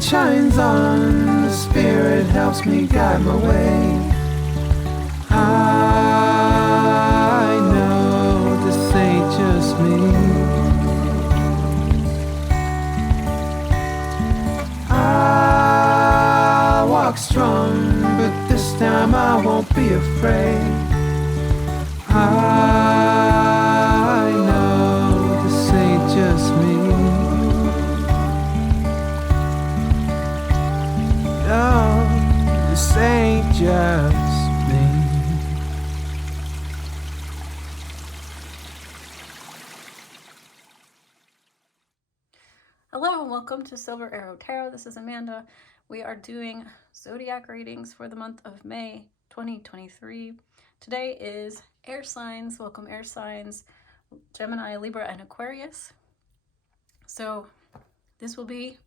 light shines on, the Spirit helps me guide my way. I know this ain't just me. I walk strong, but this time I won't be afraid. I know this ain't just me. No, this ain't just me. Hello and welcome to Silver Arrow Tarot. This is Amanda. We are doing zodiac readings for the month of May 2023. Today is air signs. Welcome air signs, Gemini, Libra, and Aquarius. So this will be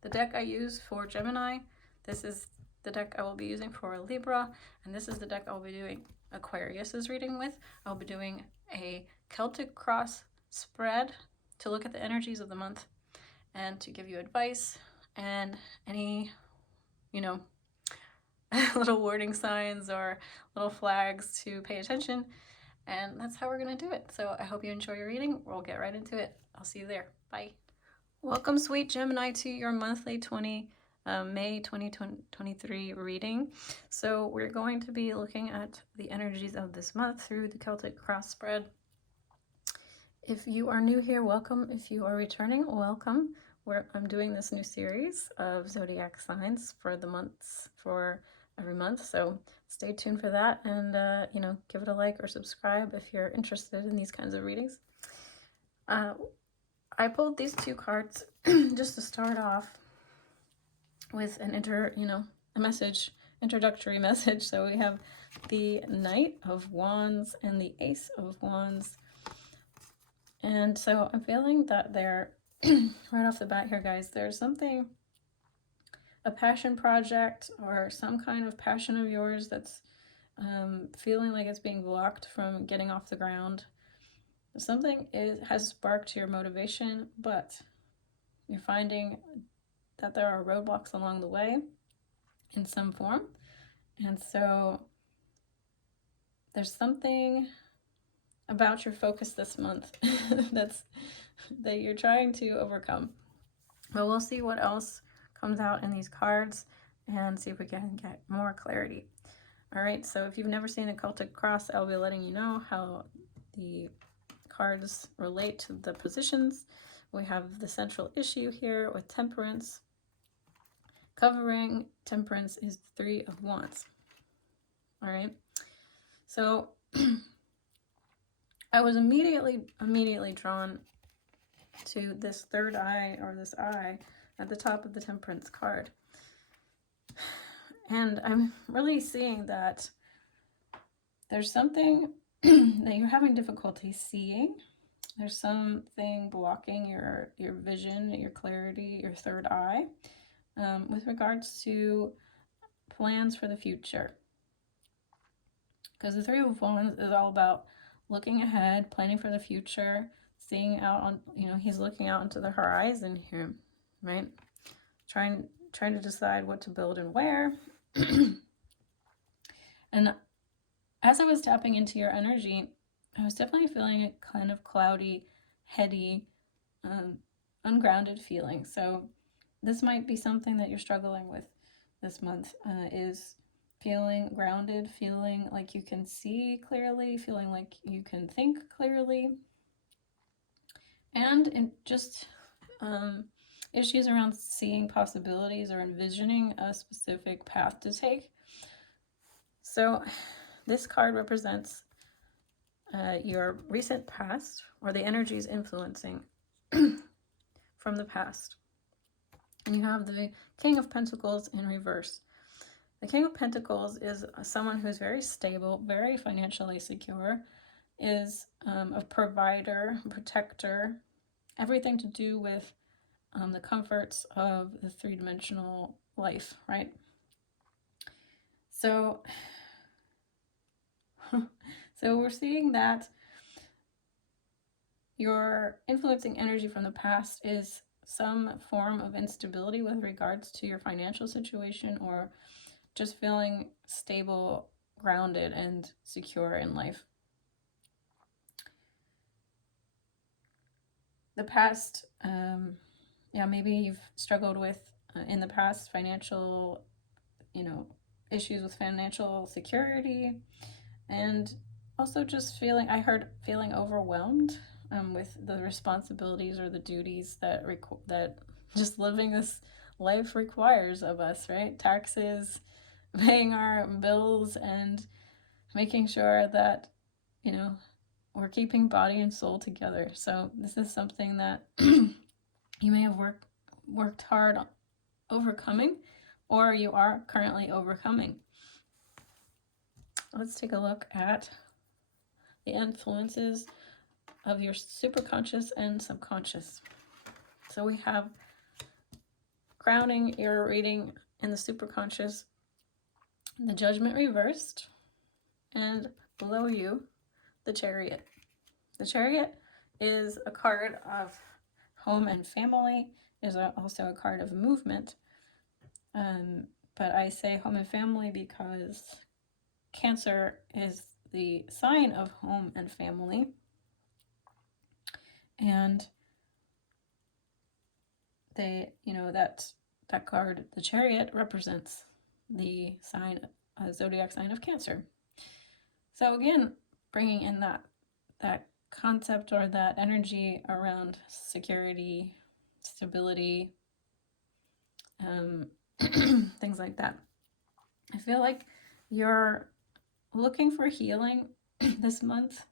the deck I use for Gemini. This is the deck I will be using for Libra, and this is the deck I will be doing Aquarius's reading with. I'll be doing a Celtic cross spread to look at the energies of the month and to give you advice and any, little warning signs or little flags to pay attention. And that's how we're going to do it. So I hope you enjoy your reading. We'll get right into it. I'll see you there. Bye. Welcome, sweet Gemini, to your monthly May 2023 reading. So we're going to be looking at the energies of this month through the Celtic cross spread. If you are new here, welcome. If you are returning, welcome. I'm doing this new series of zodiac signs for the months, for every month. So stay tuned for that, and give it a like or subscribe if you're interested in these kinds of readings. I pulled these two cards just to start off with an introductory message. So we have the Knight of Wands and the Ace of Wands. And so I'm feeling that they're right off the bat here, guys, there's something, a passion project or some kind of passion of yours that's feeling like it's being blocked from getting off the ground. Something has sparked your motivation, but you're finding that there are roadblocks along the way in some form. And so there's something about your focus this month that you're trying to overcome. But we'll see what else comes out in these cards and see if we can get more clarity. All right, so if you've never seen a Celtic cross, I'll be letting you know how the cards relate to the positions. We have the central issue here with Temperance. Covering Temperance is the Three of Wands. All right, so I was immediately drawn to this third eye, or this eye at the top of the Temperance card. And I'm really seeing that there's something that you're having difficulty seeing. There's something blocking your vision, your clarity, your third eye, with regards to plans for the future. Because the Three of Wands is all about looking ahead, planning for the future, seeing out on, he's looking out into the horizon here, right? Trying to decide what to build and where. And as I was tapping into your energy, I was definitely feeling a kind of cloudy, heady, ungrounded feeling. So this might be something that you're struggling with this month, is feeling grounded, feeling like you can see clearly, feeling like you can think clearly, and just issues around seeing possibilities or envisioning a specific path to take. So this card represents your recent past, or the energies influencing from the past. And you have the King of Pentacles in reverse. The King of Pentacles is someone who's very stable, very financially secure, is a provider, protector, everything to do with the comforts of the three-dimensional life, right? So we're seeing that your influencing energy from the past is some form of instability with regards to your financial situation, or just feeling stable, grounded, and secure in life. The past, maybe you've struggled with in the past financial, issues with financial security, and also just feeling overwhelmed with the responsibilities or the duties that just living this life requires of us, right? Taxes, paying our bills, and making sure that, we're keeping body and soul together. So this is something that you may have worked hard on overcoming, or you are currently overcoming. Let's take a look at the influences of your superconscious and subconscious. So we have grounding your reading in the superconscious, the Judgment reversed, and below you, the Chariot. The Chariot is a card of home and family, is also a card of movement. But I say home and family because Cancer is the sign of home and family. And they, that card, the Chariot, represents the sign, zodiac sign of Cancer. So again, bringing in that concept or that energy around security, stability, things like that. I feel like you're looking for healing this month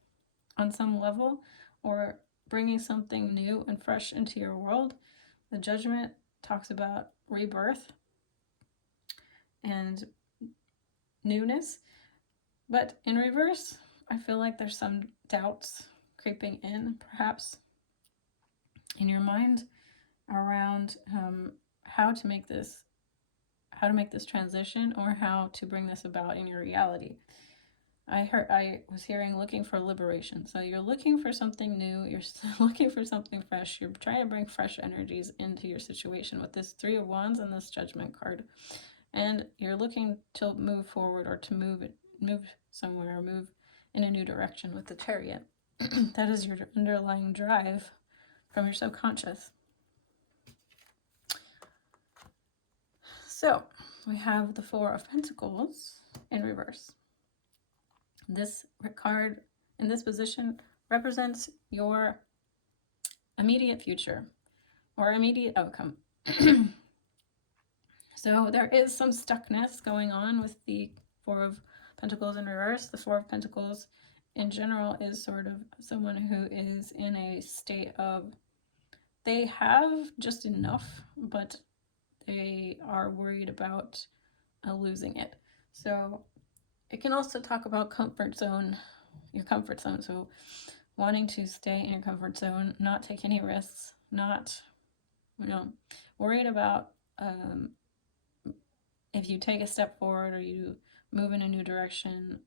on some level, or bringing something new and fresh into your world. The Judgment talks about rebirth and newness, but in reverse, I feel like there's some doubts creeping in, perhaps, in your mind around how to make this transition, or how to bring this about in your reality. I was hearing looking for liberation. So you're looking for something new, you're looking for something fresh, you're trying to bring fresh energies into your situation with this Three of Wands and this Judgment card. And you're looking to move forward, or to move somewhere, or move in a new direction with the Chariot. That is your underlying drive from your subconscious. So we have the Four of Pentacles in reverse. This card in this position represents your immediate future or immediate outcome. So there is some stuckness going on with the Four of Pentacles in reverse. The Four of Pentacles in general is sort of someone who is in a state of, they have just enough, but they are worried about losing it. So it can also talk about your comfort zone. So wanting to stay in your comfort zone, not take any risks, not, worried about if you take a step forward or you move in a new direction,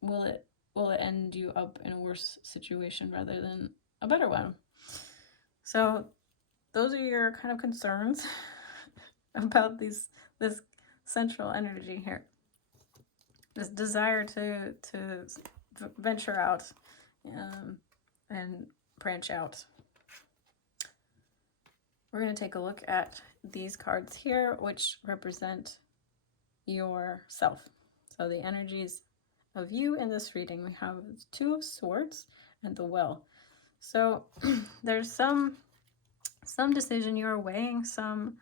will it end you up in a worse situation rather than a better one? So those are your kind of concerns about this central energy here. This desire to venture out and branch out. We're going to take a look at these cards here, which represent yourself. So the energies of you in this reading, we have Two of Swords and the Well. So there's some decision you're weighing, some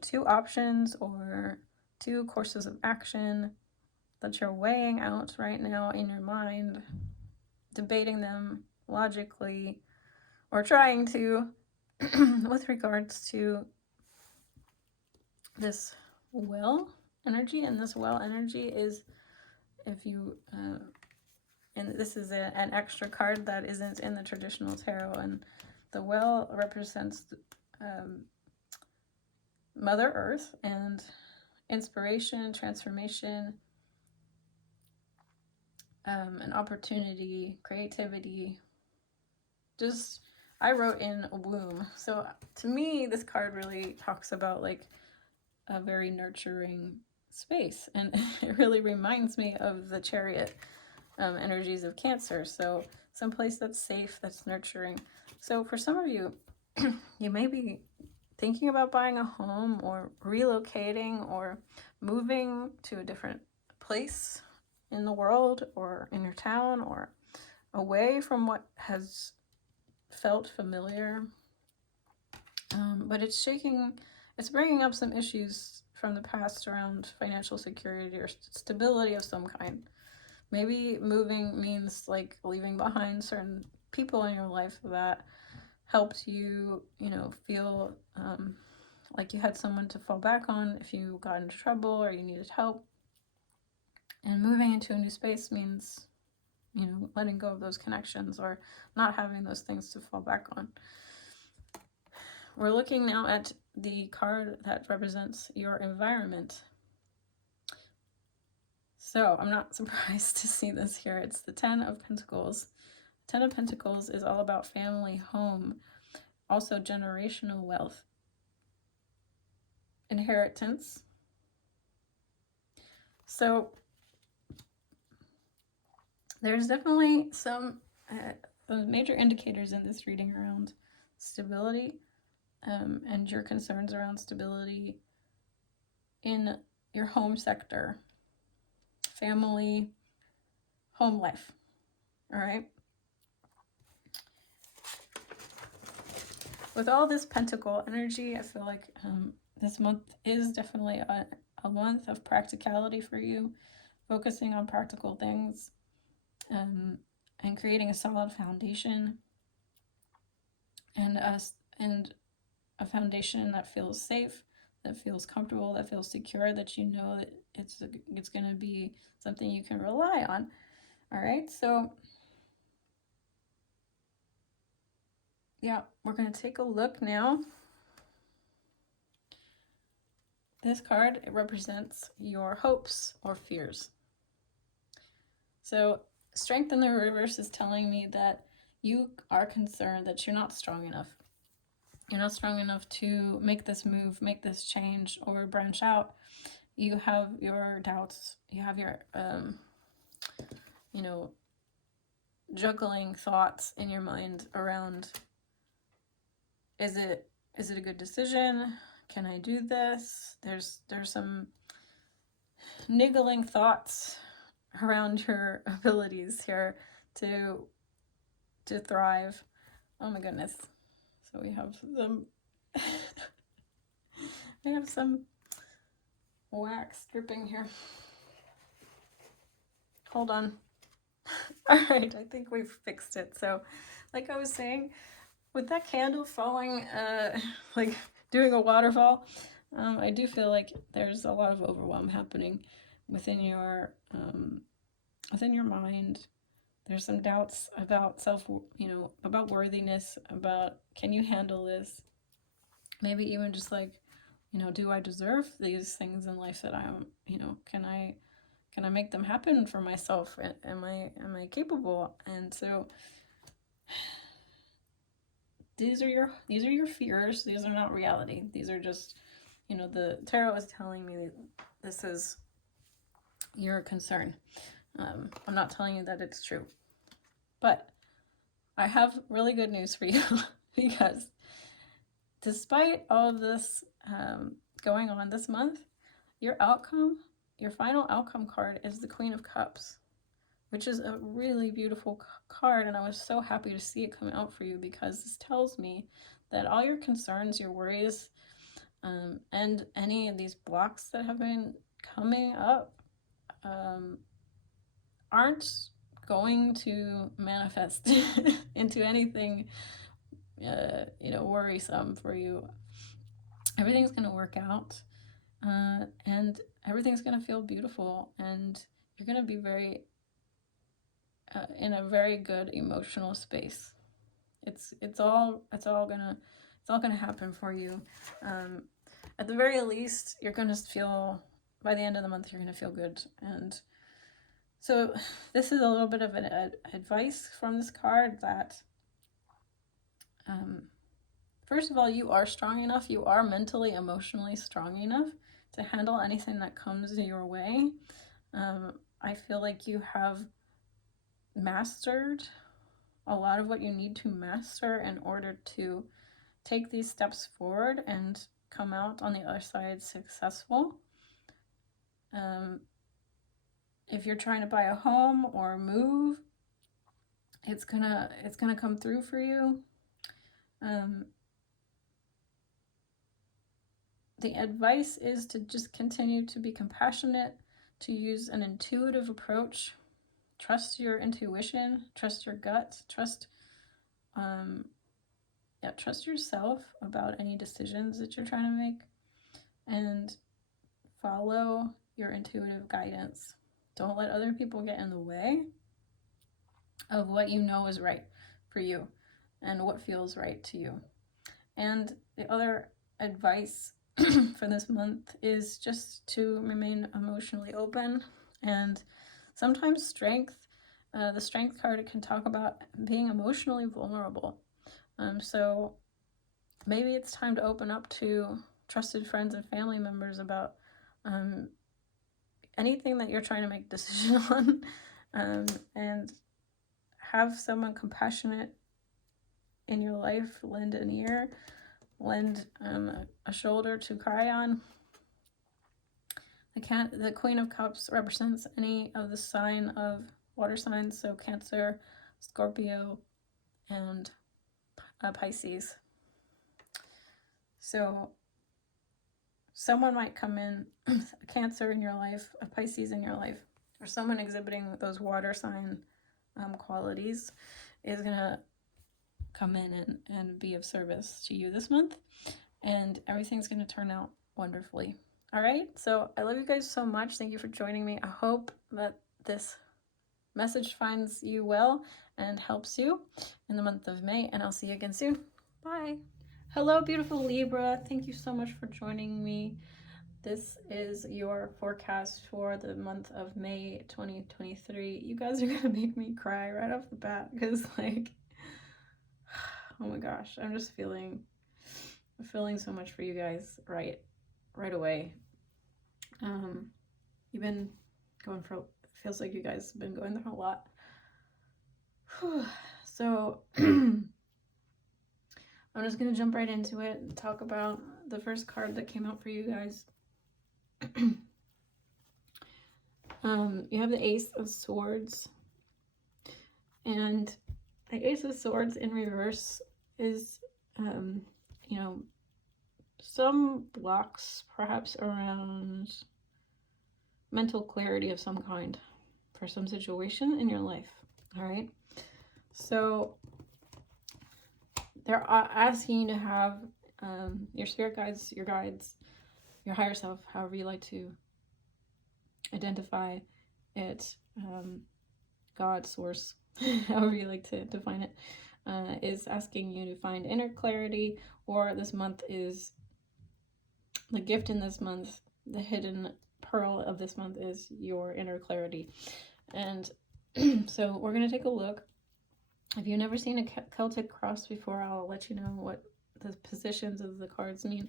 two options or two courses of action that you're weighing out right now in your mind, debating them logically, or trying to with regards to this Well energy. And this Well energy is, if you and this is an extra card that isn't in the traditional tarot, and the Well represents Mother Earth and inspiration, transformation, an opportunity, creativity, I wrote in a womb. So to me, this card really talks about like a very nurturing space, and it really reminds me of the Chariot energies of Cancer. So someplace that's safe, that's nurturing. So for some of you, you may be thinking about buying a home or relocating or moving to a different place in the world or in your town or away from what has felt familiar. But it's bringing up some issues from the past around financial security or stability of some kind. Maybe moving means like leaving behind certain people in your life that helped you, feel like you had someone to fall back on if you got into trouble or you needed help. And moving into a new space means, letting go of those connections or not having those things to fall back on. We're looking now at the card that represents your environment. So I'm not surprised to see this here. It's the Ten of Pentacles. Ten of Pentacles is all about family, home, also generational wealth, inheritance. So there's definitely some major indicators in this reading around stability and your concerns around stability in your home sector, family, home life. All right. With all this pentacle energy, I feel like this month is definitely a month of practicality for you, focusing on practical things and creating a solid foundation and a foundation that feels safe, that feels comfortable, that feels secure, that you know that it's going to be something you can rely on. All right, so yeah, we're going to take a look now. This card, it represents your hopes or fears. So Strength in the reverse is telling me that you are concerned that you're not strong enough. You're not strong enough to make this move, make this change, or branch out. You have your doubts. You have your, juggling thoughts in your mind around, is it a good decision? Can I do this? There's some niggling thoughts around your abilities here to thrive. Oh my goodness. So we have some wax dripping here. Hold on. All right, I think we've fixed it. So like I was saying, with that candle falling, like doing a waterfall, I do feel like there's a lot of overwhelm happening within your mind. There's some doubts about about worthiness, about can you handle this? Maybe even just like, do I deserve these things in life that I'm, can I make them happen for myself? Am I capable? And so these are your fears. These are not reality. These are just, the tarot is telling me this is your concern. I'm not telling you that it's true, but I have really good news for you because despite all of this going on this month, your final outcome card is the Queen of Cups, which is a really beautiful card, and I was so happy to see it come out for you because this tells me that all your concerns, your worries, and any of these blocks that have been coming up aren't going to manifest into anything worrisome for you. Everything's going to work out, and everything's going to feel beautiful, and you're going to be very in a very good emotional space. It's all gonna happen for you. At the very least, you're gonna feel, by the end of the month, you're gonna feel good. And so this is a little bit of an advice from this card that first of all, you are strong enough. You are mentally, emotionally strong enough to handle anything that comes your way. I feel like you have mastered a lot of what you need to master in order to take these steps forward and come out on the other side successful. If you're trying to buy a home or move, it's gonna come through for you. The advice is to just continue to be compassionate, to use an intuitive approach, trust your intuition, trust your gut, trust yourself about any decisions that you're trying to make, and follow your intuitive guidance. Don't let other people get in the way of what you know is right for you and what feels right to you. And the other advice for this month is just to remain emotionally open, and sometimes strength. The strength card can talk about being emotionally vulnerable. So maybe it's time to open up to trusted friends and family members about anything that you're trying to make a decision on, and have someone compassionate in your life lend an ear, lend a shoulder to cry on. The Queen of Cups represents any of the sign of water signs, so Cancer, Scorpio, and Pisces. So someone might come in, a Cancer in your life, a Pisces in your life, or someone exhibiting those water sign qualities is gonna come in and be of service to you this month, and everything's gonna turn out wonderfully. All right, so I love you guys so much. Thank you for joining me. I hope that this message finds you well and helps you in the month of May, and I'll see you again soon. Bye. Hello, beautiful Libra. Thank you so much for joining me. This is your forecast for the month of May 2023. You guys are gonna make me cry right off the bat because, like, oh my gosh, I'm feeling so much for you guys right away. You've been going for, feels like you guys have been going through a lot. So I'm just gonna jump right into it and talk about the first card that came out for you guys. You have the Ace of Swords, and the Ace of Swords in reverse is, some blocks perhaps around mental clarity of some kind for some situation in your life. All right, so they're asking you to have your spirit guides, your higher self, however you like to identify it, God, source, however you like to define it, is asking you to find inner clarity, or this month is the gift in this month, the hidden pearl of this month is your inner clarity. And so we're going to take a look. If you've never seen a Celtic cross before, I'll let you know what the positions of the cards mean.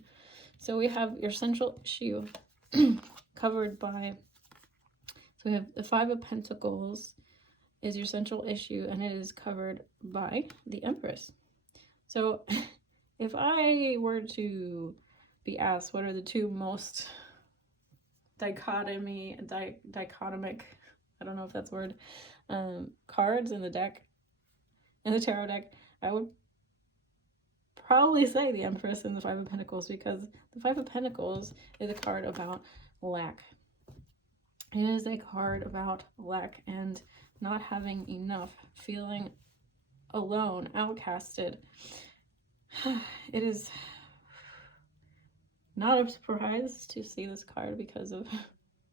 So we have your central issue covered by, so we have the Five of Pentacles is your central issue, and it is covered by the Empress. So if I were to be asked what are the two most dichotomic, I don't know if that's a word, cards in the deck, in the tarot deck, I would probably say the Empress and the Five of Pentacles, because the Five of Pentacles is a card about lack. It is a card about lack and not having enough, feeling alone, outcasted. It is not a surprise to see this card because of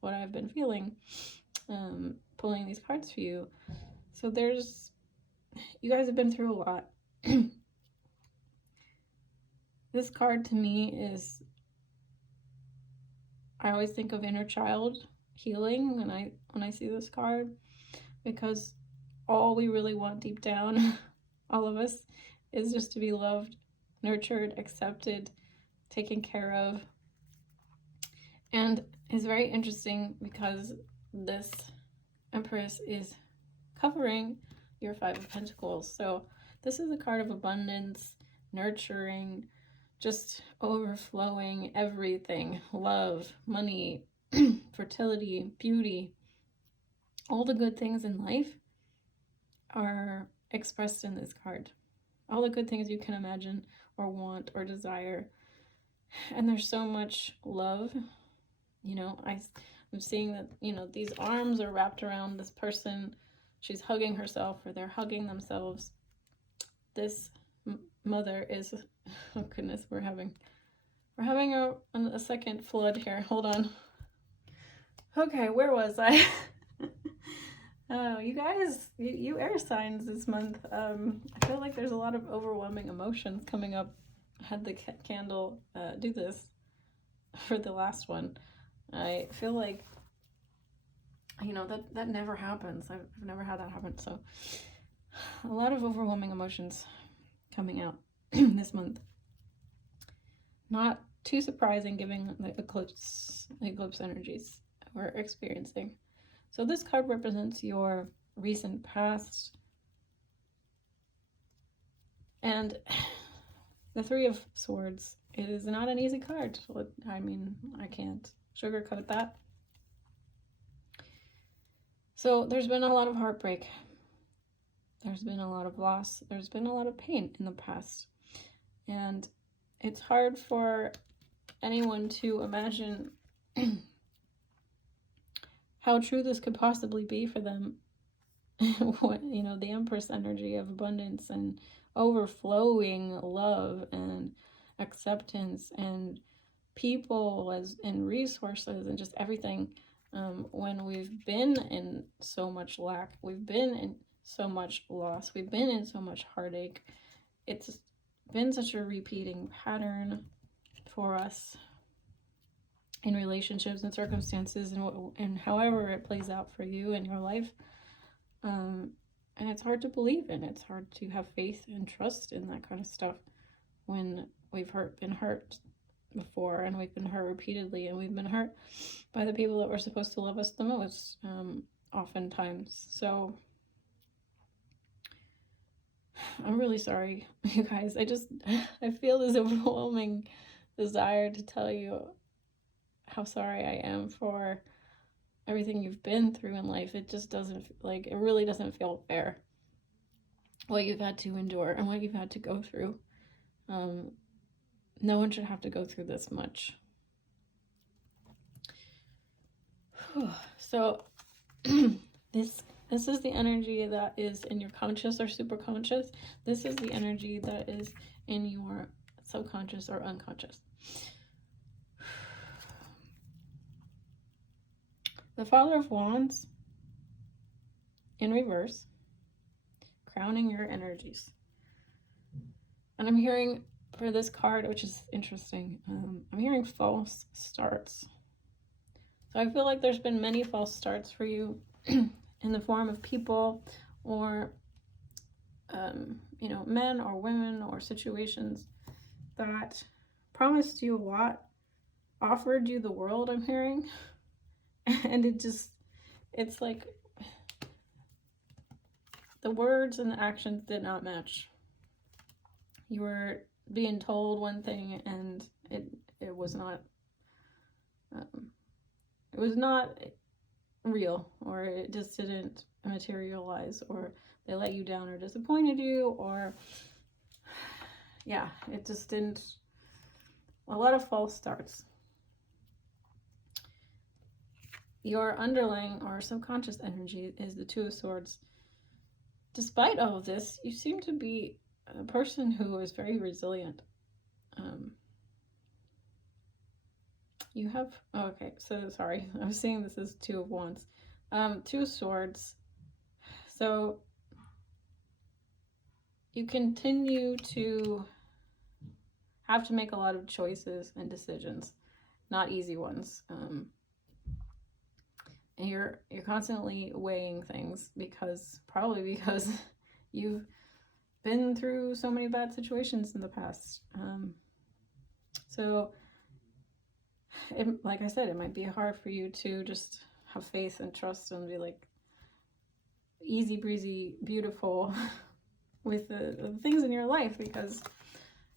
what I've been feeling pulling these cards for you. So you guys have been through a lot. This card to me is, I always think of inner child healing when I see this card, because all we really want deep down, all of us, is just to be loved, nurtured, accepted, taken care of. And it's very interesting because this Empress is covering your Five of Pentacles. So this is a card of abundance, nurturing, just overflowing everything. Love, money, fertility, beauty. All the good things in life are expressed in this card. All the good things you can imagine or want or desire. And there's so much love. You know, I'm seeing that, you know, these arms are wrapped around this person. She's hugging herself, or they're hugging themselves. This mother is, oh goodness, we're having a second flood here. Hold on. Okay, where was I? Oh, you guys, you air signs this month. I feel like there's a lot of overwhelming emotions coming up. I had the candle do this for the last one. I feel like, you know, that never happens. I've never had that happen. So a lot of overwhelming emotions coming out this month. Not too surprising given the eclipse energies we're experiencing. So this card represents your recent past. And the Three of Swords, it is not an easy card. I mean, I can't sugarcoat that. So there's been a lot of heartbreak. There's been a lot of loss. There's been a lot of pain in the past. And it's hard for anyone to imagine how true this could possibly be for them. What, you know, the Empress energy of abundance and overflowing love and acceptance and people and resources and just everything. When we've been in so much lack, we've been in so much loss, we've been in so much heartache, it's been such a repeating pattern for us in relationships and circumstances, and however it plays out for you in your life. And it's hard to believe in. It's hard to have faith and trust in that kind of stuff when we've been hurt before, and we've been hurt repeatedly, and we've been hurt by the people that were supposed to love us the most, oftentimes. So I'm really sorry, you guys. I feel this overwhelming desire to tell you how sorry I am for everything you've been through in life. It just doesn't, like, it really doesn't feel fair what you've had to endure and what you've had to go through. No one should have to go through this much. So this is the energy that is in your conscious or superconscious. This is the energy that is in your subconscious or unconscious. The Father of Wands in reverse, crowning your energies. And I'm hearing for this card, which is interesting, I'm hearing false starts. So I feel like there's been many false starts for you in the form of people or, you know, men or women or situations that promised you a lot, offered you the world, I'm hearing. And it's like the words and the actions did not match. You were being told one thing and it was not real, or it just didn't materialize, or they let you down or disappointed you, or yeah, it just didn't. A lot of false starts. Your underlying or subconscious energy is the Two of Swords. Despite all of this, you seem to be a person who is very resilient. You have, oh, okay, so sorry, I'm seeing this as Two of Wands. Two of Swords. So you continue to have to make a lot of choices and decisions, not easy ones. And you're constantly weighing things probably because you've been through so many bad situations in the past. So, like I said, it might be hard for you to just have faith and trust and be like easy breezy, beautiful with the things in your life, because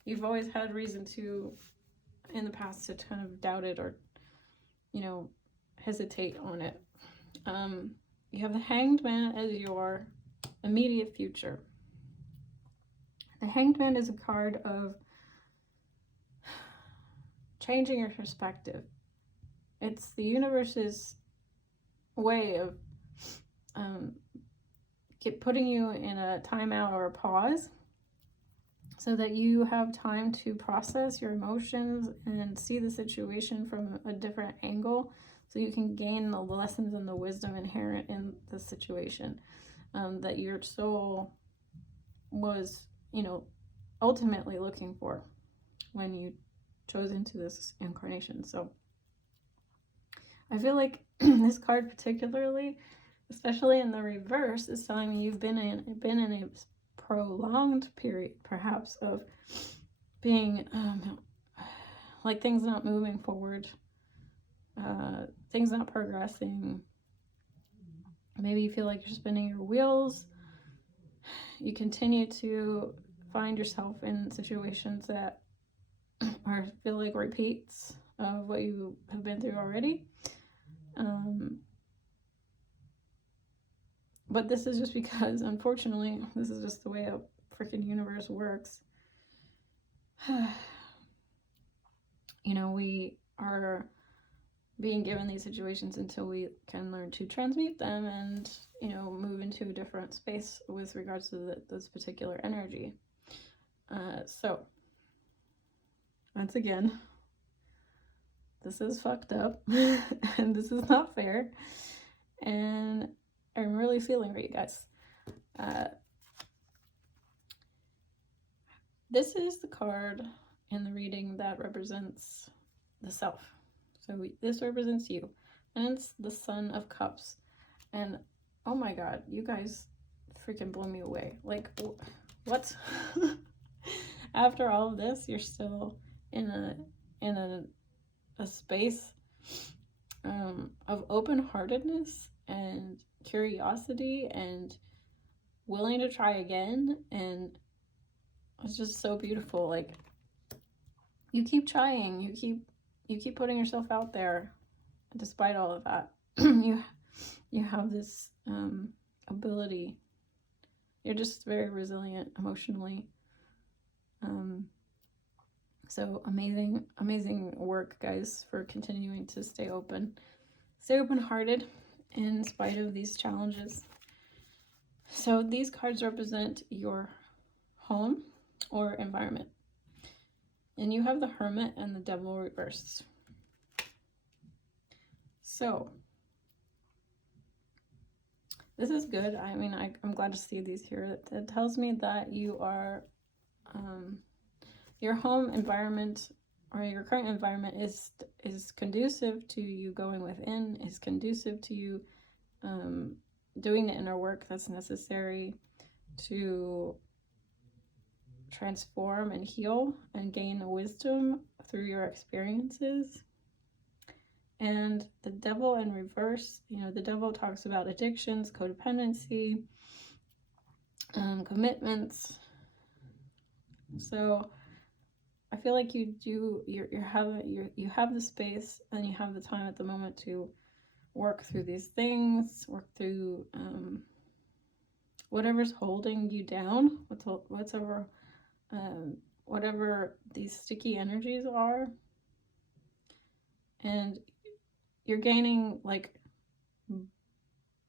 you've always had reason to, in the past, to kind of doubt it or, you know, hesitate on it. You have the Hanged Man as your immediate future. The Hanged Man is a card of changing your perspective. It's the universe's way of putting you in a timeout or a pause so that you have time to process your emotions and see the situation from a different angle, so you can gain the lessons and the wisdom inherent in the situation that your soul was, you know, ultimately looking for when you chose into this incarnation. So I feel like this card particularly, especially in the reverse, is telling me you've been in a prolonged period, perhaps, of being like things not moving forward, things not progressing. Maybe you feel like you're spinning your wheels. You continue to find yourself in situations that feel like repeats of what you have been through already. But this is just because, unfortunately, this is just the way a freaking universe works. You know, we are being given these situations until we can learn to transmute them and, you know, move into a different space with regards to this particular energy. So, once again, this is fucked up and this is not fair, and I'm really feeling for you guys. This is the card in the reading that represents the self. So this represents you, and it's the Sun of Cups. And oh my god, you guys freaking blow me away. Like, what? After all of this, you're still in a space of open-heartedness and curiosity and willing to try again, and it's just so beautiful. Like, you keep trying, you keep putting yourself out there despite all of that. you have this ability. You're just very resilient emotionally. So amazing work, guys, for continuing to stay open-hearted in spite of these challenges. So these cards represent your home or environment. And you have the Hermit and the Devil reversed. So this is good. I mean, I'm glad to see these here. It tells me that you are, your home environment or your current environment is conducive to you going within, is conducive to you doing the inner work that's necessary to transform and heal and gain wisdom through your experiences. And the Devil in reverse, you know, the Devil talks about addictions, codependency, commitments. So I feel like you have the space and you have the time at the moment to work through these things, work through whatever's holding you down, whatever these sticky energies are. And you're gaining like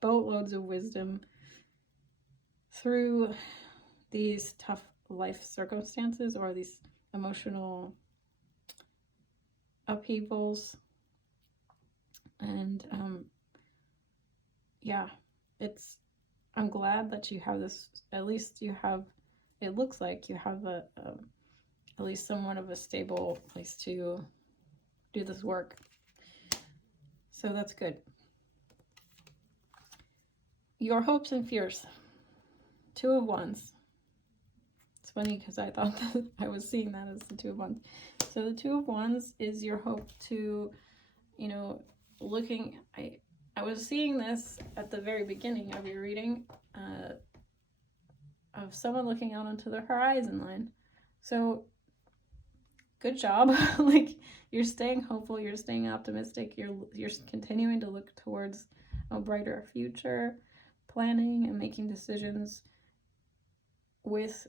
boatloads of wisdom through these tough life circumstances or these emotional upheavals. And yeah, I'm glad that you have this. At least you have, it looks like you have at least somewhat of a stable place to do this work. So that's good. Your hopes and fears. 2 of Wands. funny because I thought that I was seeing that as the Two of Wands. So the Two of Wands is your hope to, you know, looking, I was seeing this at the very beginning of your reading, of someone looking out onto the horizon line. So good job. Like, you're staying hopeful, you're staying optimistic, you're continuing to look towards a brighter future, planning and making decisions with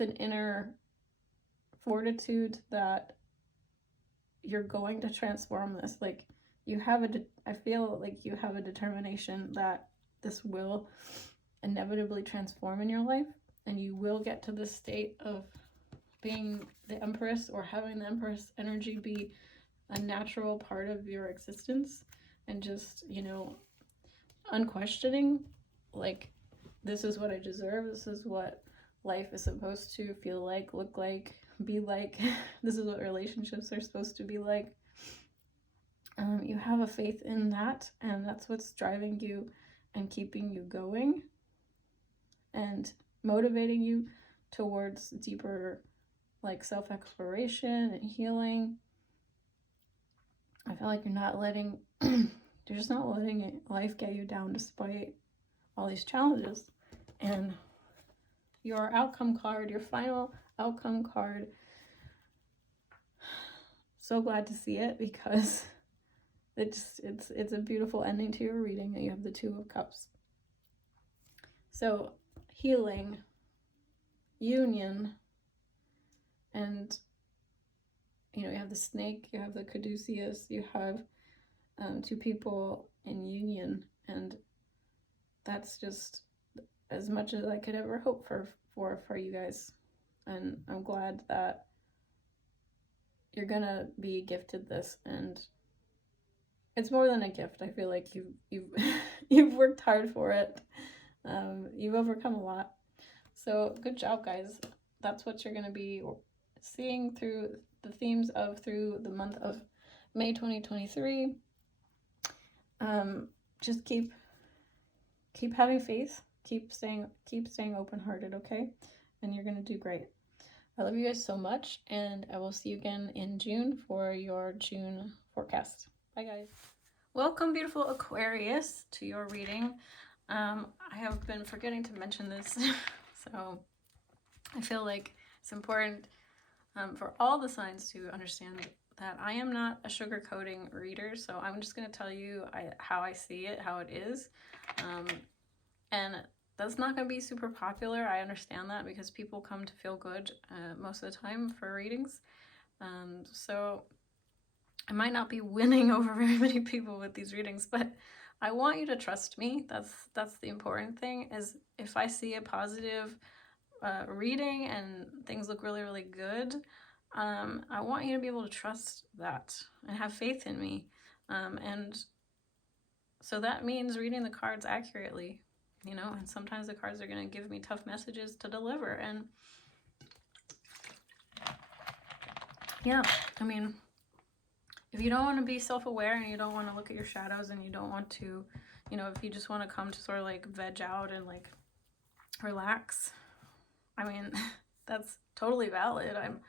an inner fortitude that you're going to transform this. Like, you have I feel like you have a determination that this will inevitably transform in your life, and you will get to this state of being the Empress, or having the Empress energy be a natural part of your existence, and just, you know, unquestioning, like, this is what I deserve, this is what life is supposed to feel like, look like, be like, this is what relationships are supposed to be like. You have a faith in that, and that's what's driving you and keeping you going and motivating you towards deeper, like, self-exploration and healing. I feel like you're just not letting life get you down despite all these challenges. And your outcome card, your final outcome card, so glad to see it, because it's a beautiful ending to your reading. And you have the Two of Cups. So healing, union, and, you know, you have the snake, you have the caduceus, you have two people in union, and that's just as much as I could ever hope for you guys. And I'm glad that you're gonna be gifted this, and it's more than a gift. I feel like you've worked hard for it. You've overcome a lot. So good job, guys. That's what you're gonna be seeing through the themes of through the month of May 2023. Just keep having faith, keep staying open-hearted, okay? And you're gonna do great. I love you guys so much, and I will see you again in June for your June forecast. Bye, guys. Welcome, beautiful Aquarius, to your reading. I have been forgetting to mention this, so I feel like it's important for all the signs to understand that I am not a sugarcoating reader, so I'm just going to tell you how I see it, how it is. And that's not going to be super popular. I understand that, because people come to feel good most of the time for readings. So I might not be winning over very many people with these readings, but I want you to trust me. That's the important thing, is if I see a positive reading and things look really, really good, I want you to be able to trust that and have faith in me. And so that means reading the cards accurately, you know, and sometimes the cards are going to give me tough messages to deliver. And yeah, I mean, if you don't want to be self-aware, and you don't want to look at your shadows, and you don't want to, you know, if you just want to come to sort of like veg out and like relax, I mean, that's totally valid. I'm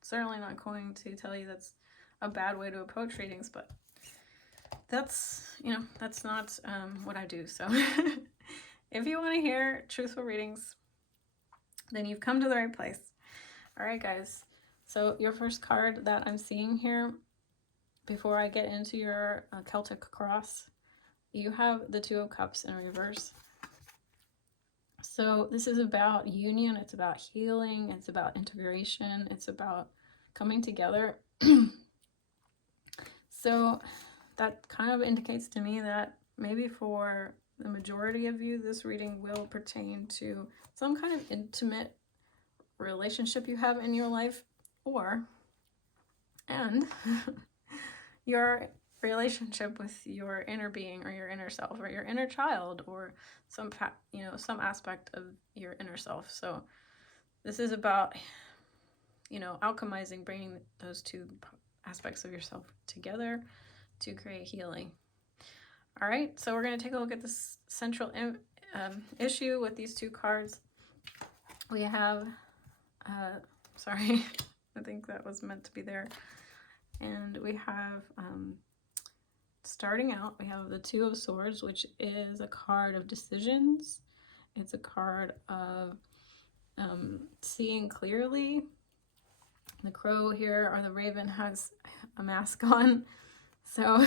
certainly not going to tell you that's a bad way to approach readings, but that's, you know, that's not what I do. So if you want to hear truthful readings, then you've come to the right place. All right, guys. So your first card that I'm seeing here, before I get into your Celtic cross, you have the Two of Cups in reverse. So this is about union, it's about healing, it's about integration, it's about coming together. So that kind of indicates to me that maybe for the majority of you, this reading will pertain to some kind of intimate relationship you have in your life, and your relationship with your inner being, or your inner self, or your inner child, or some aspect of your inner self. So this is about, you know, alchemizing, bringing those two aspects of yourself together to create healing. All right, so we're going to take a look at this central issue with these two cards. We have, sorry, I think that was meant to be there. And we have, starting out, we have the Two of Swords, which is a card of decisions. It's a card of seeing clearly. The crow here, or the raven, has a mask on. So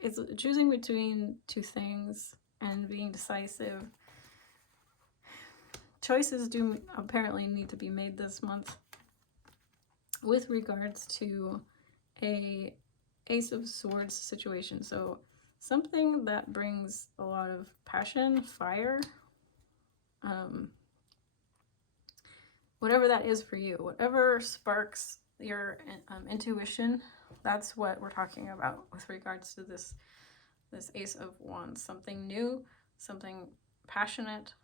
it's choosing between two things and being decisive. Choices do apparently need to be made this month with regards to a Ace of Swords situation. So something that brings a lot of passion, fire, whatever that is for you, whatever sparks your intuition, that's what we're talking about with regards to this Ace of Wands. Something new, something passionate,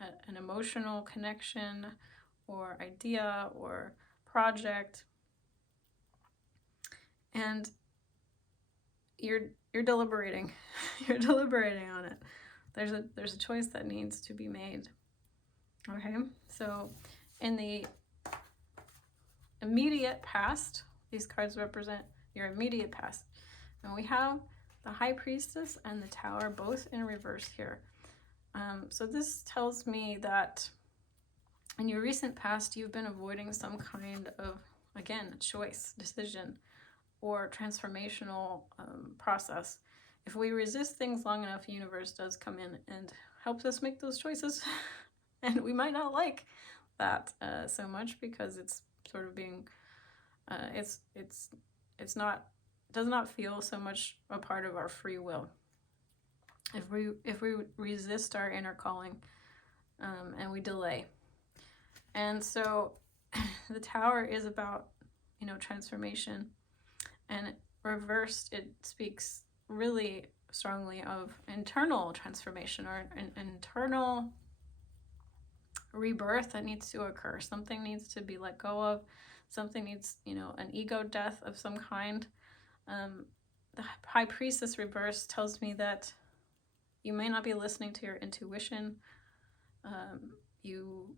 an emotional connection or idea or project, and you're deliberating. You're deliberating on it. There's a choice that needs to be made. Okay, so in the immediate past, these cards represent your immediate past, and we have the High Priestess and the Tower both in reverse here. So this tells me that in your recent past, you've been avoiding some kind of, again, choice, decision, or transformational process. If we resist things long enough, the universe does come in and helps us make those choices. And we might not like that so much, because it's sort of being, does not feel so much a part of our free will. If we resist our inner calling, and we delay. And so the Tower is about, transformation, and reversed, it speaks really strongly of internal transformation, or an internal rebirth that needs to occur. Something needs to be let go of. Something needs, an ego death of some kind. The High Priestess reverse tells me that you may not be listening to your intuition. You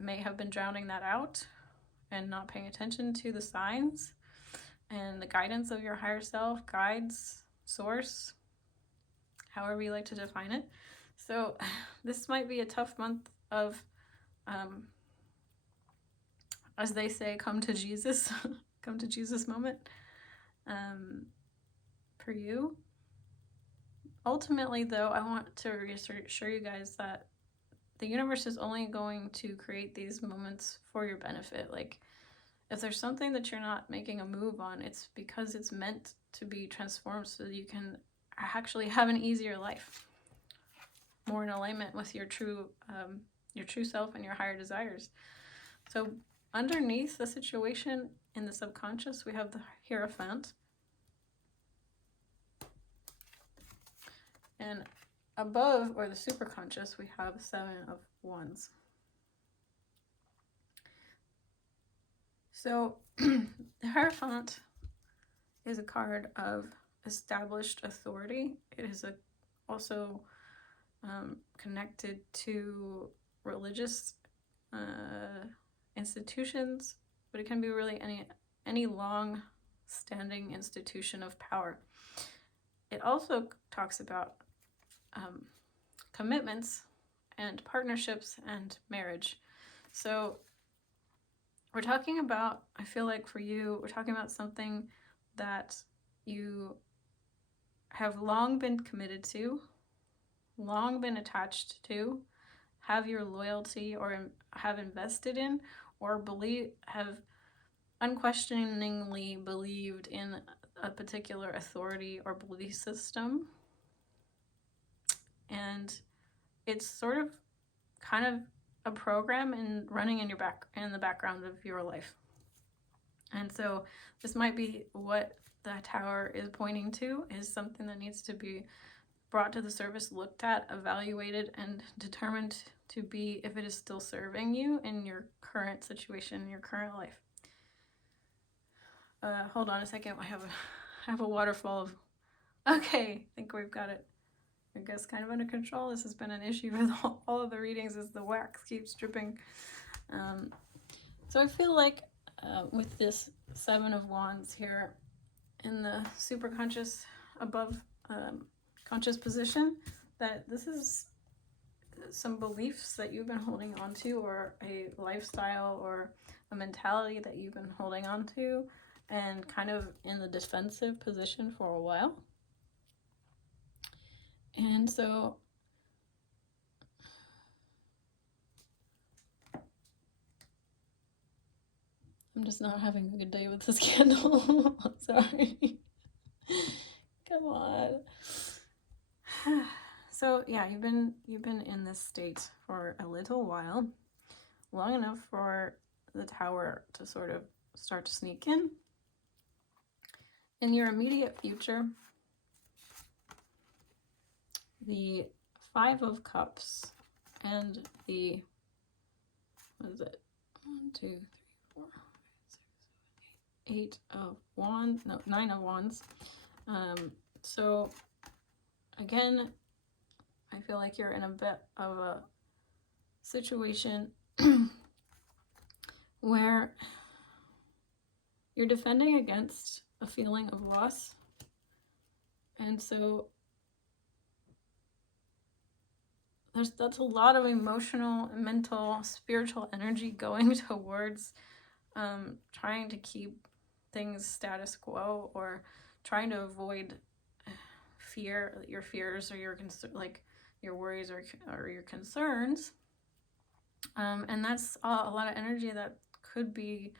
may have been drowning that out and not paying attention to the signs and the guidance of your higher self, guides, source, however you like to define it. So this might be a tough month of, as they say, come to Jesus, come to Jesus moment for you. Ultimately, though, I want to reassure you guys that the universe is only going to create these moments for your benefit. Like, if there's something that you're not making a move on, it's because it's meant to be transformed so that you can actually have an easier life, more in alignment with your true self and your higher desires. So underneath the situation in the subconscious, we have the Hierophant. And above, or the superconscious, we have Seven of Wands. So the Hierophant is a card of established authority. It is also connected to religious institutions, but it can be really any long-standing institution of power. It also talks about commitments and partnerships and marriage. So we're talking about, I feel like for you, we're talking about something that you have long been committed to, long been attached to, have your loyalty or have invested in, or have unquestioningly believed in a particular authority or belief system. And it's sort of kind of a program and running in the background of your life. And so this might be what the Tower is pointing to, is something that needs to be brought to the surface, looked at, evaluated, and determined to be if it is still serving you in your current situation, in your current life. Hold on a second. I have a waterfall of Okay, I think we've got it, I guess, kind of under control. This has been an issue with all of the readings, is the wax keeps dripping. So I feel like with this Seven of Wands here in the super conscious above conscious position, that this is some beliefs that you've been holding on to, or a lifestyle or a mentality that you've been holding on to and kind of in the defensive position for a while. And so I'm just not having a good day with this candle. I'm sorry. Come on. So yeah, you've been in this state for a little while, long enough for the Tower to sort of start to sneak in. In your immediate future, the Five of Cups and the, what is it? 1, 2, 3, 4, 5, 6, 7, 8 of Wands. No, 9 of Wands. So again, I feel like you're in a bit of a situation where you're defending against a feeling of loss. And so that's a lot of emotional, mental, spiritual energy going towards trying to keep things status quo, or trying to avoid your fears, or your your worries, or your concerns. And that's a lot of energy that could be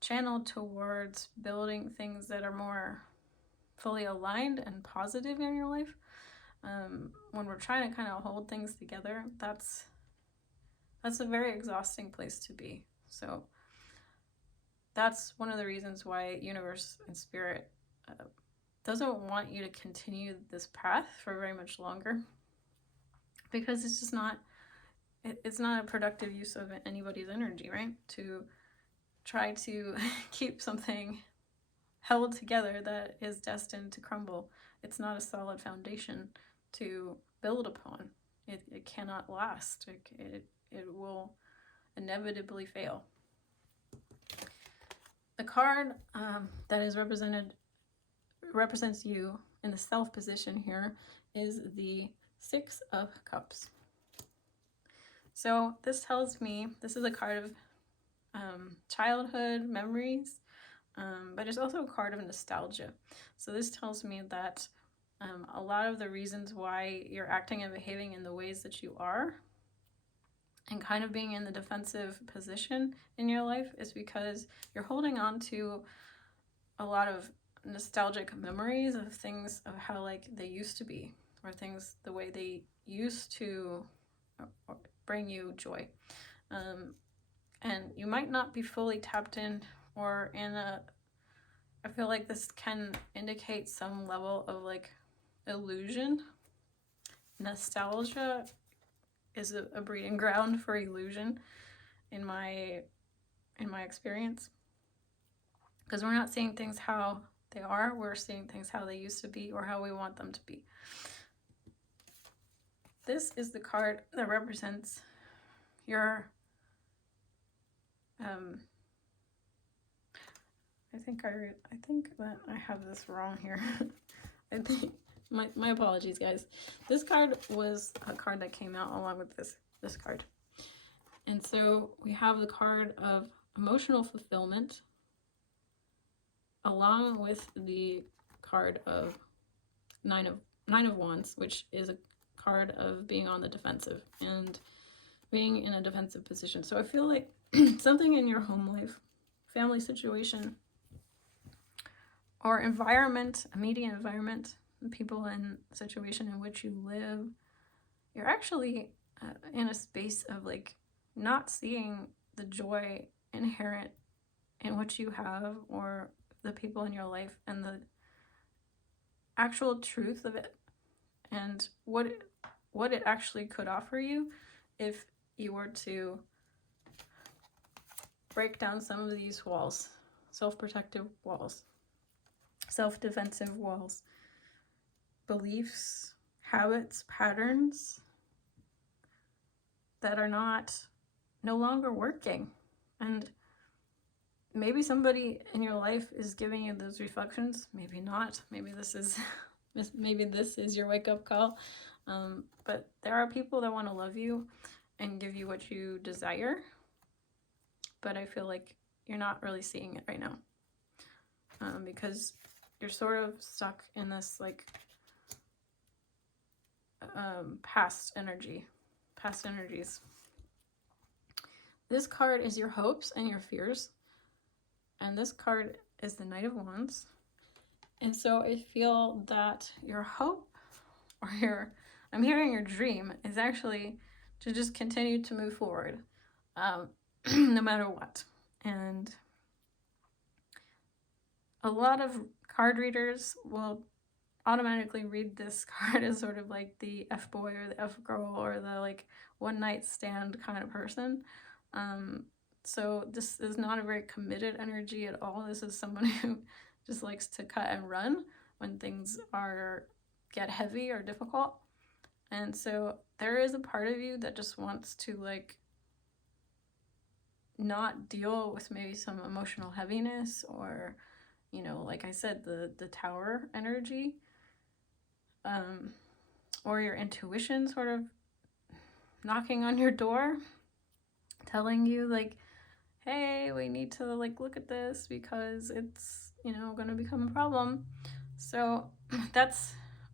channeled towards building things that are more fully aligned and positive in your life. When we're trying to kind of hold things together, that's a very exhausting place to be. So that's one of the reasons why universe and spirit doesn't want you to continue this path for very much longer, because it's just not, it's not a productive use of anybody's energy, right? To try to keep something held together that is destined to crumble. It's not a solid foundation to build upon. It cannot last. It will inevitably fail. The card that is represents you in the self position here is the Six of Cups. So this tells me, this is a card of childhood memories, but it's also a card of nostalgia. So this tells me that a lot of the reasons why you're acting and behaving in the ways that you are, and kind of being in the defensive position in your life, is because you're holding on to a lot of nostalgic memories of things, of how like they used to be, or things the way they used to bring you joy. And you might not be fully tapped in, or in a, I feel like this can indicate some level of like illusion. Nostalgia is a breeding ground for illusion in my experience, because we're not seeing things how they are, we're seeing things how they used to be, or how we want them to be. This is the card that represents your I think that I have this wrong here. I think my apologies, guys. This card was a card that came out along with this card. And so we have the card of emotional fulfillment along with the card of Nine of Wands, which is a card of being on the defensive and being in a defensive position. So I feel like something in your home life, family situation, or environment, immediate environment, people in situation in which you live, you're actually in a space of like not seeing the joy inherent in what you have, or the people in your life, and the actual truth of it, and what it actually could offer you if you were to break down some of these walls, self-protective walls, self-defensive walls, beliefs, habits, patterns that are no longer working. And maybe somebody in your life is giving you those reflections, maybe not. Maybe this is your wake-up call. But there are people that want to love you and give you what you desire, but I feel like you're not really seeing it right now, because you're sort of stuck in this like past energies. This card is your hopes and your fears, and this card is the Knight of Wands. And so I feel that your hope, or I'm hearing your dream, is actually to just continue to move forward, no matter what. And a lot of card readers will automatically read this card as sort of like the F-boy or the F-girl or the like one-night stand kind of person. So this is not a very committed energy at all. This is someone who just likes to cut and run when things get heavy or difficult. And so there is a part of you that just wants to like not deal with maybe some emotional heaviness, or, you know, like I said, the Tower energy, or your intuition sort of knocking on your door, telling you like, hey, we need to like look at this because it's, you know, going to become a problem. So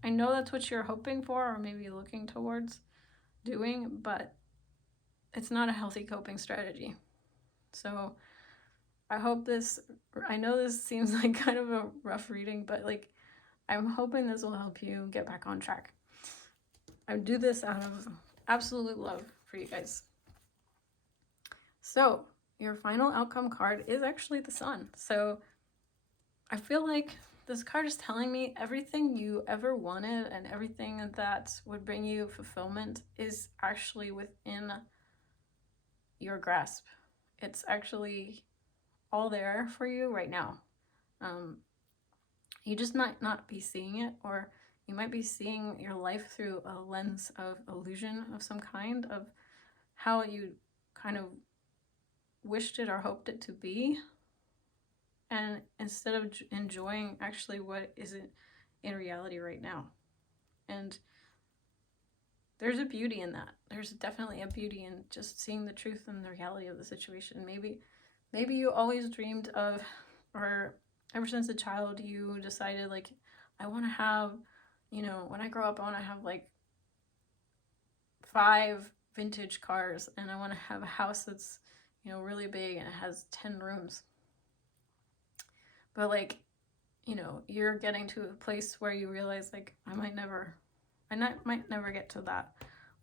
I know that's what you're hoping for, or maybe looking towards doing, but it's not a healthy coping strategy. So I know this seems like kind of a rough reading, but like, I'm hoping this will help you get back on track. I do this out of absolute love for you guys. So your final outcome card is actually the Sun. So I feel like this card is telling me everything you ever wanted and everything that would bring you fulfillment is actually within your grasp. It's actually all there for you right now. You just might not be seeing it, or you might be seeing your life through a lens of illusion of some kind, of how you kind of wished it or hoped it to be, and instead of enjoying actually what is in reality right now. And there's a beauty in that. There's definitely a beauty in just seeing the truth and the reality of the situation. Maybe you always dreamed of, or ever since a child you decided like, I want to have, you know, when I grow up I want to have like 5 vintage cars, and I want to have a house that's, you know, really big and it has 10 rooms. But like, you know, you're getting to a place where you realize like, I might never get to that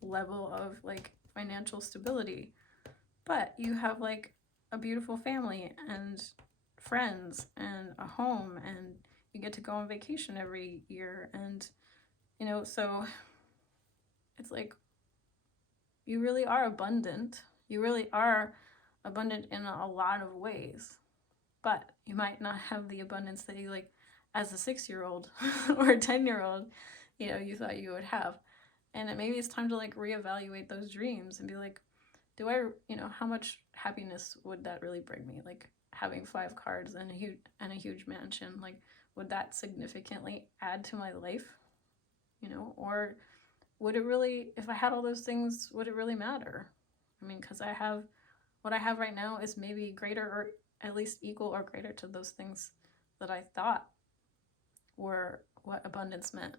level of like financial stability, but you have like a beautiful family and friends and a home, and you get to go on vacation every year, and, you know, so it's like you really are abundant. You really are abundant in a lot of ways, but you might not have the abundance that you like as a 6-year-old or a 10-year-old, you know, you thought you would have. And maybe it's time to like reevaluate those dreams and be like, you know, how much happiness would that really bring me? Like having 5 cars and a huge mansion, like, would that significantly add to my life? You know, or would it really, if I had all those things, would it really matter? I mean, because what I have right now is maybe greater, or at least equal or greater to those things that I thought were what abundance meant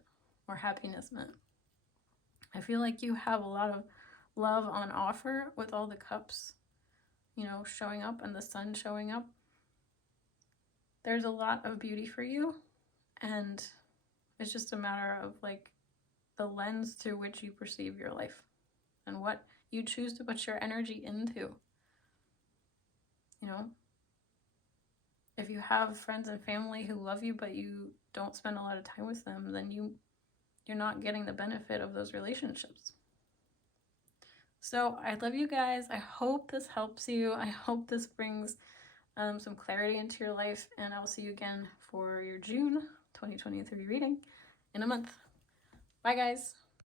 or happiness meant. I feel like you have a lot of love on offer with all the cups, you know, showing up, and the Sun showing up. There's a lot of beauty for you, and it's just a matter of like the lens through which you perceive your life and what you choose to put your energy into. You know, if you have friends and family who love you but you don't spend a lot of time with them, then you're not getting the benefit of those relationships. So I love you guys. I hope this helps you. I hope this brings some clarity into your life, and I'll see you again for your June 2023 reading in a month. Bye, guys.